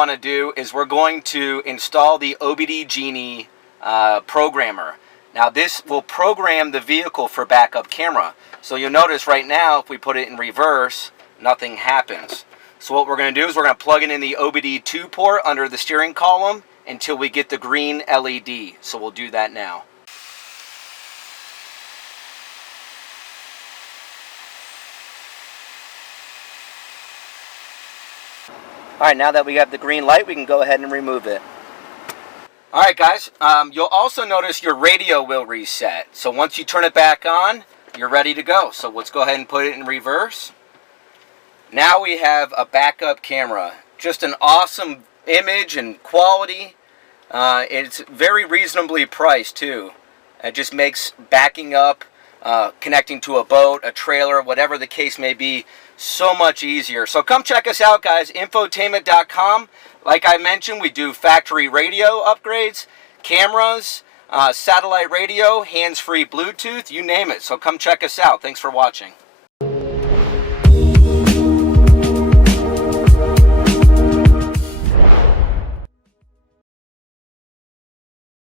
want to do is we're going to install the OBDGenie programmer. Now this will program the vehicle for backup camera. So you'll notice right now if we put it in reverse, nothing happens. So what we're going to do is we're going to plug it in the OBD2 port under the steering column until we get the green LED. So we'll do that now. Alright, now that we have the green light, we can go ahead and remove it. Alright guys, you'll also notice your radio will reset. So once you turn it back on, you're ready to go. So let's go ahead and put it in reverse. Now we have a backup camera. Just an awesome image and quality. It's very reasonably priced too. It just makes backing up, connecting to a boat, a trailer, whatever the case may be, so much easier. So come check us out, guys. Infotainment.com. Like I mentioned, we do factory radio upgrades, cameras, satellite radio, hands-free Bluetooth, you name it. So come check us out. Thanks for watching.